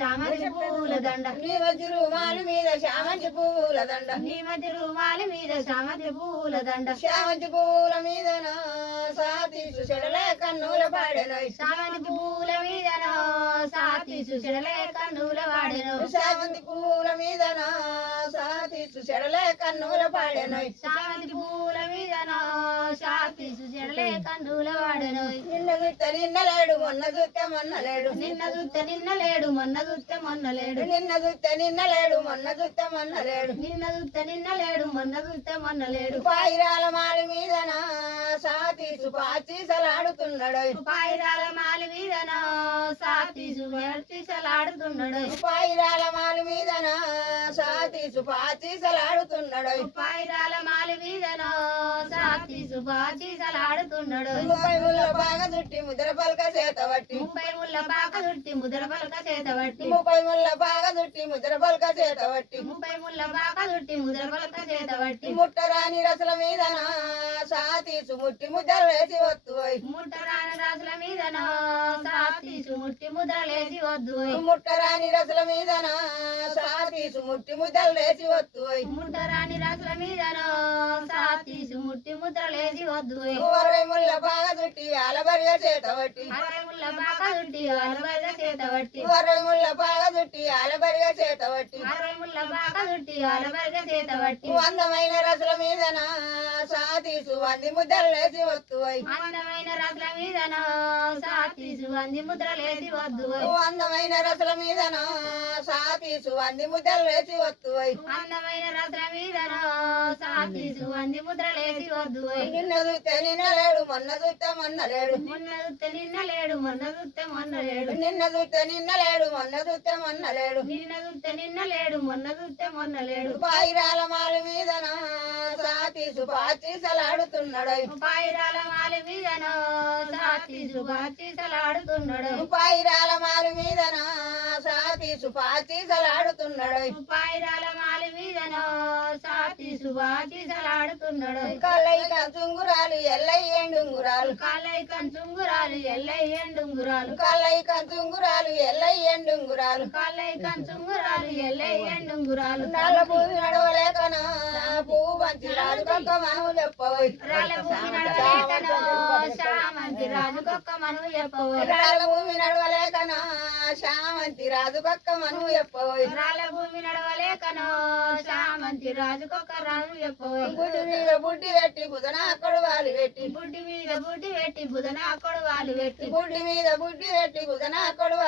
చామంతి పూల దండ. నీ మధ్య రుమాలు మీద శామంతి పువ్వుల దండ. నీ మధ్య రుమాలి మీద చామంతి పూల దండ. శామంతి పువ్వుల మీద సాతి చెడలే కన్నుల పాడెనోయ్ చామంతి పూల మీద సాతి సుశడలే కన్నుల వాడెను శామంతి పువ్వుల మీద సాతి కన్నుల పాడెనోయ్ చామంతి పూల కన్నుల వాడెను. నిన్న నిన్న లేడు మొన్న చూస్తే మొన్న లేడు. నిన్న చూస్తే నిన్న లేడు మొన్న చూస్తే మొన్న లేడు. నిన్న చూస్తే నిన్న లేడు మొన్న చూస్తే మొన్న లేడు. నిన్న చూస్తే నిన్న లేడు మొన్న చూస్తే మొన్న లేడు. పాయిరాల మాలి మీద సాతి పాచీసలాడుతున్నాడు పాయిరాల మాలి మీద సాతి సులాడుతున్నాడు పాయిరాల మాలి మీద సాతి పాచీసలాడుతున్నాడు పాయిరాల మాలి సాతి సులాడుతున్నాడు. ముప్పై ముళ్ళ బాగా చుట్టి ముద్ర పలక చేత పట్టి ముప్పై ముళ్ళ పాక చుట్టి ముద్ర పలక చేత పట్టి ముప్పై ముళ్ళ బాగా చుట్టి ముద్ర పలక చేత పట్టి ముప్పై ముళ్ళ పాక చుట్టి ముద్ర పలక ముట్టరాని రసల మీద సాతీసు ముట్టి ముద్ర వేసి వత్తు ముట్టరాని రాజుల మీద సాతీసు ముట్టి ముద్రలేసి వద్దు ముట్టరాని రసల మీద సాతీసు ముట్టి ముద్ర వేసి వత్తు ముట్టరాని రాజుల మీద సాతీసు ముట్టి ముద్రలేసి వద్దు అరవై ముళ్ళ బాగా చుట్టి అలబరిగా చేత పట్టి. అరవై ముళ్ళ పాక చుట్టి అలబైద చేత పట్టి. అరవై ముళ్ళ బాగా చుట్టి అలబరిగా చేత పట్టి. అరవై ముళ్ళ పాక చుట్టి అలబైద చేత పట్టి. అందమైన రసల మీద సాతీసు వంది ముద్దలు లేచి వత్తు అందమైన రాజుల మీద సాతీసు అంది ముద్రలేసి వద్దు అందమైన రసల మీద సాతీసు వంది ముద్దలు లేచి వత్తు అందమైన రాజుల మీద సాతీసు అంది ముద్రలేసి వద్దు నిన్న చూస్తే నిన్న లేడు మొన్న చూస్తే మొన్న లేడు. మొన్న చూస్తే నిన్న లేడు మొన్న చూస్తే మొన్న లేడు. నిన్న చూస్తే నిన్న లేడు మొన్న చూస్తే మొన్న లేడు. నిన్న చూస్తే నిన్న లేడు మొన్న చూస్తే మొన్న లేడు. పాయిరాల మాల మీద సాతీసు పాచీసలాడుతున్నాడు పాయిరాల మాలి మీద సాతీసు బాచీసలాడుతున్నాడు పాయిరాల మాల మీద సాతీసు పాచీసలాడుతున్నాడు పాయిరాల మాలి మీద సాతీసు బాచీసలాడుతున్నాడు కలయిక చుంగురాలు ఎల్లయ్యండుంగురాలు కాలైక చుంగురాలు ఎల్లయ్యండుంగురాలు కలయిక చుంగురాలు ఎల్లయ్యండుంగురాలు కాలైక చుంగురాలు ఎల్లయ్యండుంగురాలు నల్ల భూమి నడవలేకన? పువ్వు బంతి రాదు కక్క మనము చెప్పబోయ్ రాళ్ళ నడవలేకనో? శామంతి రాజుకొక్క మనము చెప్పబోయ్ రాళ్ళ భూమి నడవలేకన? శామంతి రాజు కక్క మనము చెప్పబోయ్ రాళ్ళ భూమి నడవలేకనో? శామంతి రాజుకొక్క రాజు చెప్పబోయ్ బుడ్డి మీద బుడ్డి పెట్టి బుధన అక్కడ వాలి పెట్టి. బుడ్డి మీద బుడ్డి పెట్టి బుధన అక్కడ వాళ్ళు పెట్టి. బుడ్డి మీద బుడ్డి పెట్టి బుధన అక్కడ వాలి